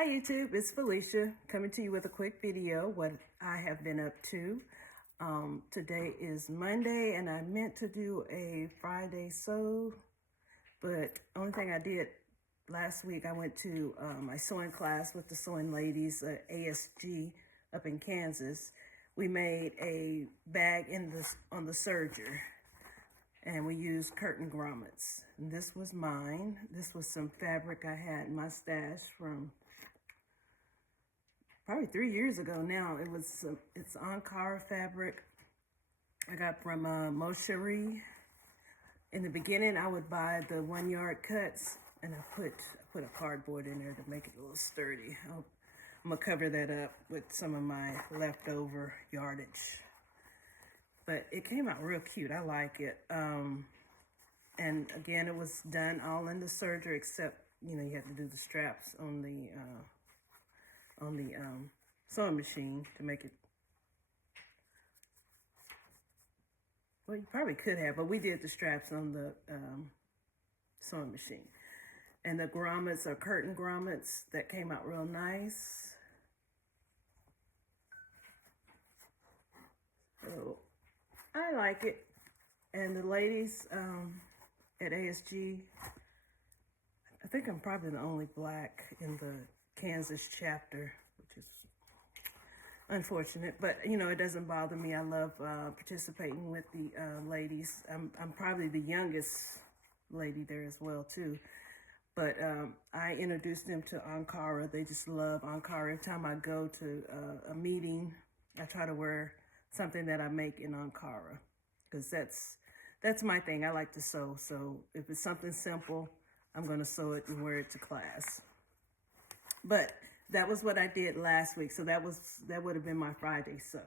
Hi YouTube, it's Felicia coming to you with a quick video what I have been up to. Today is Monday and I meant to do a Friday sew, but only thing I did last week, I went to my sewing class with the sewing ladies at ASG up in Kansas. We made a bag on the serger and we used curtain grommets. And this was mine. This was some fabric I had in my stash from probably 3 years ago now. It's Ankara fabric I got from Moscherie. In the beginning, I would buy the 1 yard cuts and I put a cardboard in there to make it a little sturdy. I'm gonna cover that up with some of my leftover yardage. But it came out real cute. I like it. And again, it was done all in the serger except, you have to do the straps on the sewing machine to make it. Well, you probably could have, but we did the straps on the sewing machine. And the grommets are curtain grommets that came out real nice. So I like it. And the ladies at ASG, I think I'm probably the only black in the Kansas chapter, which is unfortunate, but it doesn't bother me. I love participating with the ladies. I'm probably the youngest lady there as well too, but I introduced them to Ankara. They just love Ankara. Every time I go to a meeting, I try to wear something that I make in Ankara, because that's my thing. I like to sew, so if it's something simple, I'm going to sew it and wear it to class. But that was what I did last week, so that would have been my Friday sew.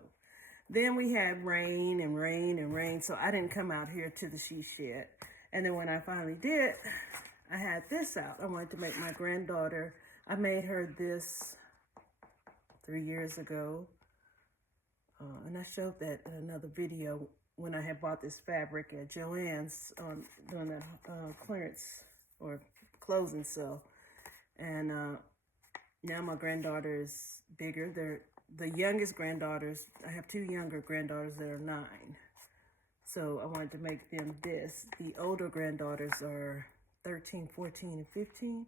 Then we had rain and rain and rain, so I didn't come out here to the she shed. And then when I finally did, I had this out. I wanted to make my granddaughter. I made her this 3 years ago, and I showed that in another video when I had bought this fabric at Joann's during the clearance or closing sale. And now my granddaughter is bigger. They're the youngest granddaughters. I have 2 younger granddaughters that are 9. So I wanted to make them this. The older granddaughters are 13, 14, and 15.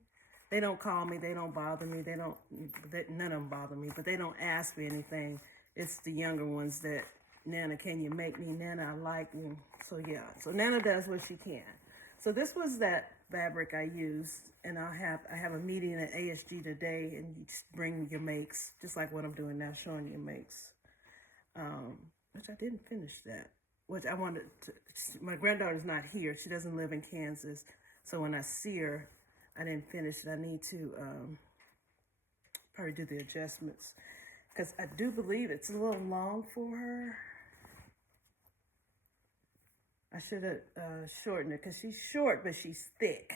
They don't call me. They don't bother me. None of them bother me, but they don't ask me anything. It's the younger ones that, Nana, can you make me? Nana, I like you. So yeah, so Nana does what she can. So this was that fabric I used, and I have a meeting at ASG today, and you just bring your makes, just like what I'm doing now, showing your makes. Which I didn't finish that. Which I wanted to. My granddaughter's not here; she doesn't live in Kansas. So when I see her, I didn't finish it. I need to probably do the adjustments, because I do believe it's a little long for her. I should have shortened it, because she's short, but she's thick.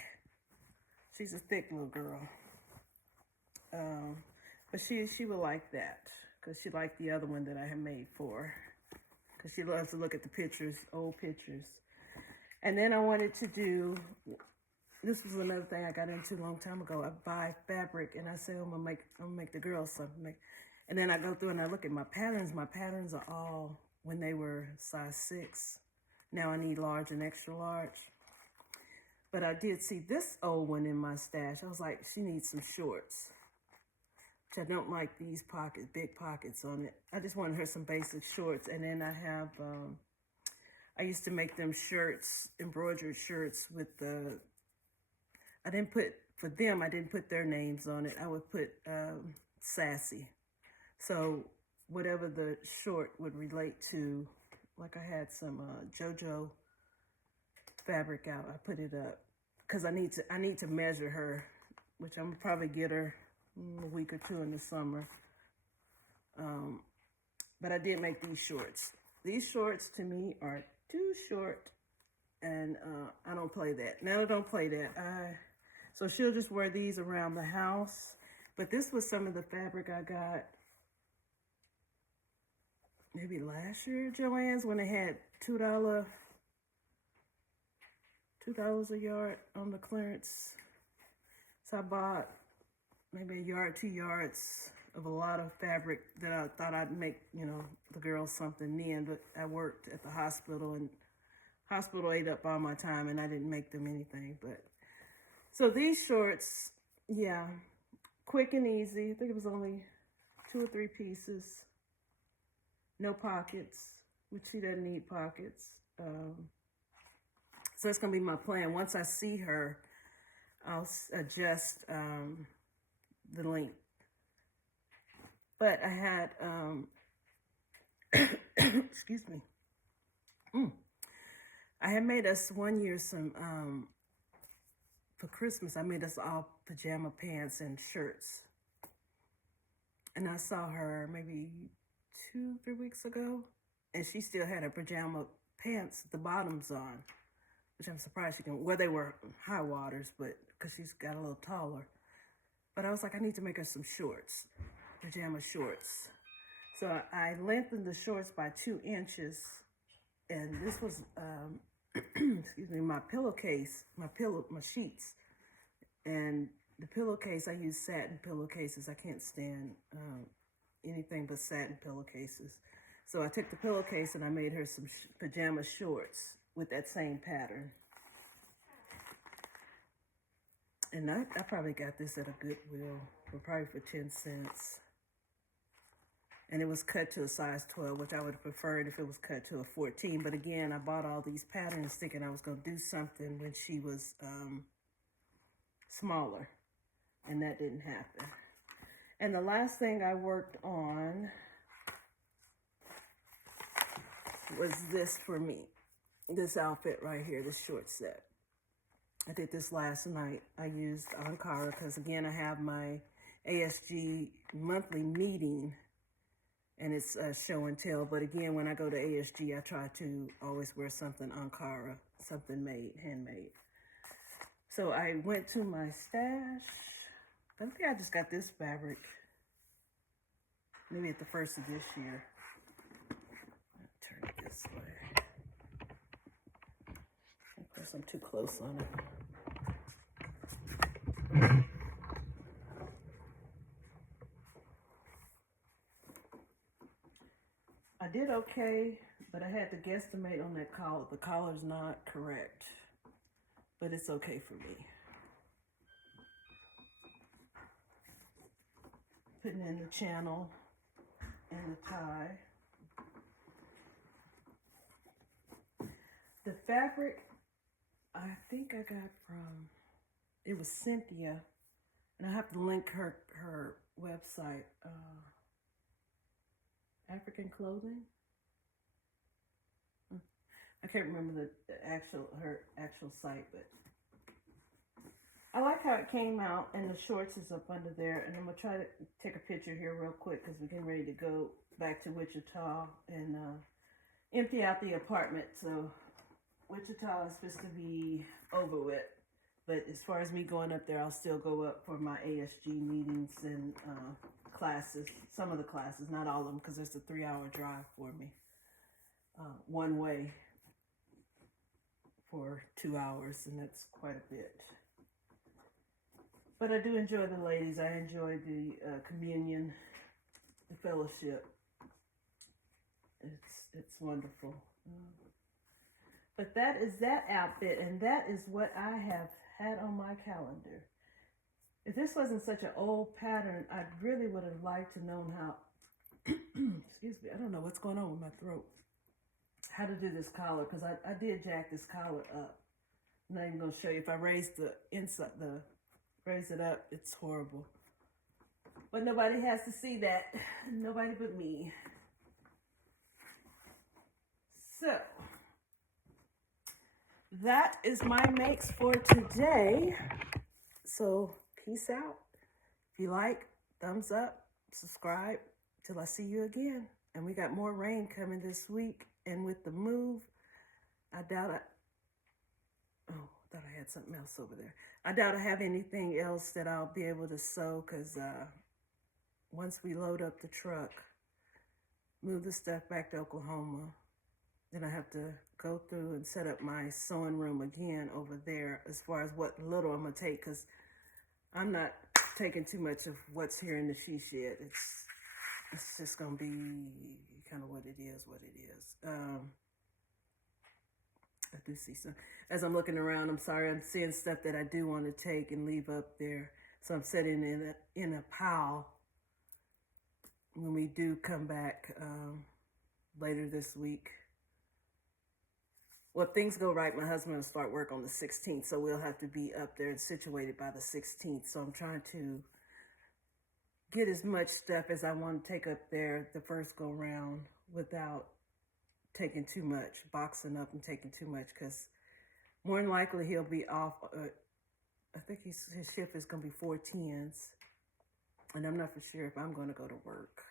She's a thick little girl. But she will like that, because she liked the other one that I had made for her, because she loves to look at the pictures, old pictures. And then I wanted to do, this was another thing I got into a long time ago. I buy fabric, and I say, I'm gonna make the girls something. And then I go through and I look at my patterns. My patterns are all when they were size 6. Now I need large and extra large. But I did see this old one in my stash. I was like, she needs some shorts. Which I don't like these pockets, big pockets on it. I just wanted her some basic shorts. And then I have, I used to make them shirts, embroidered shirts with I didn't put their names on it. I would put Sassy. So whatever the short would relate to, like I had some JoJo fabric out. I put it up because I need to measure her, which I'm gonna probably get her a week or 2 in the summer. But I did make these shorts. These shorts to me are too short, and I don't play that. Nana don't play that. So she'll just wear these around the house. But this was some of the fabric I got maybe last year at Joann's when they had $2 a yard on the clearance. So I bought maybe a yard, 2 yards of a lot of fabric that I thought I'd make, the girls something in, but I worked at the hospital and hospital ate up all my time and I didn't make them anything. But so these shorts, yeah, quick and easy. I think it was only 2 or 3 pieces. No pockets, which she doesn't need pockets. So that's gonna be my plan. Once I see her, I'll adjust the length. But I had, excuse me. I had made us one year some, for Christmas, I made us all pajama pants and shirts. And I saw her maybe 2-3 weeks ago, and she still had her pajama pants, the bottoms on, which I'm surprised she can, well, they were high waters, but because she's got a little taller. But I was like, I need to make her some shorts, pajama shorts. So I lengthened the shorts by 2 inches, and this was, excuse me, my pillowcase, my sheets. And the pillowcase, I use satin pillowcases. I can't stand anything but satin pillowcases. So I took the pillowcase and I made her some pajama shorts with that same pattern. And I probably got this at a Goodwill probably for 10 cents. And it was cut to a size 12, which I would have preferred if it was cut to a 14. But again, I bought all these patterns thinking I was going to do something when she was smaller. And that didn't happen. And the last thing I worked on was this for me. This outfit right here, this short set. I did this last night. I used Ankara because, again, I have my ASG monthly meeting. And it's show and tell. But again, when I go to ASG, I try to always wear something Ankara, something made, handmade. So I went to my stash. I think I just got this fabric maybe at the first of this year. I'll turn it this way. Of course, I'm too close on it. I did okay, but I had to guesstimate on that collar. The collar's not correct, but it's okay for me. Putting in the channel and the tie. The fabric, I think I got from, it was Cynthia, and I have to link her website, African Clothing. I can't remember her actual site, but I like how it came out, and the shorts is up under there. And I'm gonna try to take a picture here real quick because we're getting ready to go back to Wichita and empty out the apartment. So Wichita is supposed to be over with, but as far as me going up there, I'll still go up for my ASG meetings and classes. Some of the classes, not all of them, because it's a 3-hour drive for me, one way for 2 hours, and that's quite a bit. But I do enjoy the ladies. I enjoy the communion, the fellowship. It's wonderful. But that is that outfit, and that is what I have had on my calendar. If this wasn't such an old pattern, I really would have liked to know how, excuse me, I don't know what's going on with my throat, how to do this collar, because I did jack this collar up. I'm not even going to show you. If I raise the inside, raise it up, it's horrible. But nobody has to see that. Nobody but me. So, that is my makes for today. So, peace out. If you like, thumbs up, subscribe till I see you again. And we got more rain coming this week. And with the move, I doubt I thought I had something else over there. I doubt I have anything else that I'll be able to sew because once we load up the truck, move the stuff back to Oklahoma, then I have to go through and set up my sewing room again over there as far as what little I'm going to take, because I'm not taking too much of what's here in the she shed. It's just gonna be kind of what it is. I do see some. As I'm looking around, I'm sorry, I'm seeing stuff that I do want to take and leave up there. So I'm setting in a pile when we do come back later this week. Well, if things go right, my husband will start work on the 16th, so we'll have to be up there and situated by the 16th. So I'm trying to get as much stuff as I want to take up there the first go round without taking too much, boxing up and taking too much, because more than likely he'll be off. I think his shift is going to be 4/10s, and I'm not for sure if I'm going to go to work.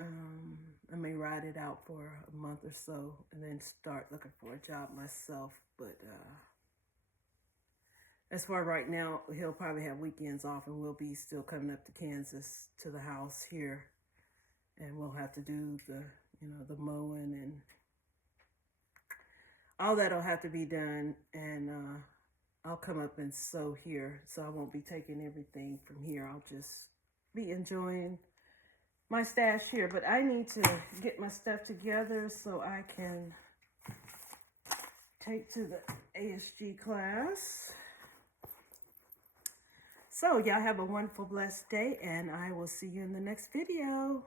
I may ride it out for a month or so and then start looking for a job myself. But as far right now, he'll probably have weekends off, and we'll be still coming up to Kansas to the house here, and we'll have to do the mowing and all that'll have to be done. And I'll come up and sew here, so I won't be taking everything from here. I'll just be enjoying my stash here. But I need to get my stuff together so I can take to the ASG class. So y'all have a wonderful, blessed day, and I will see you in the next video.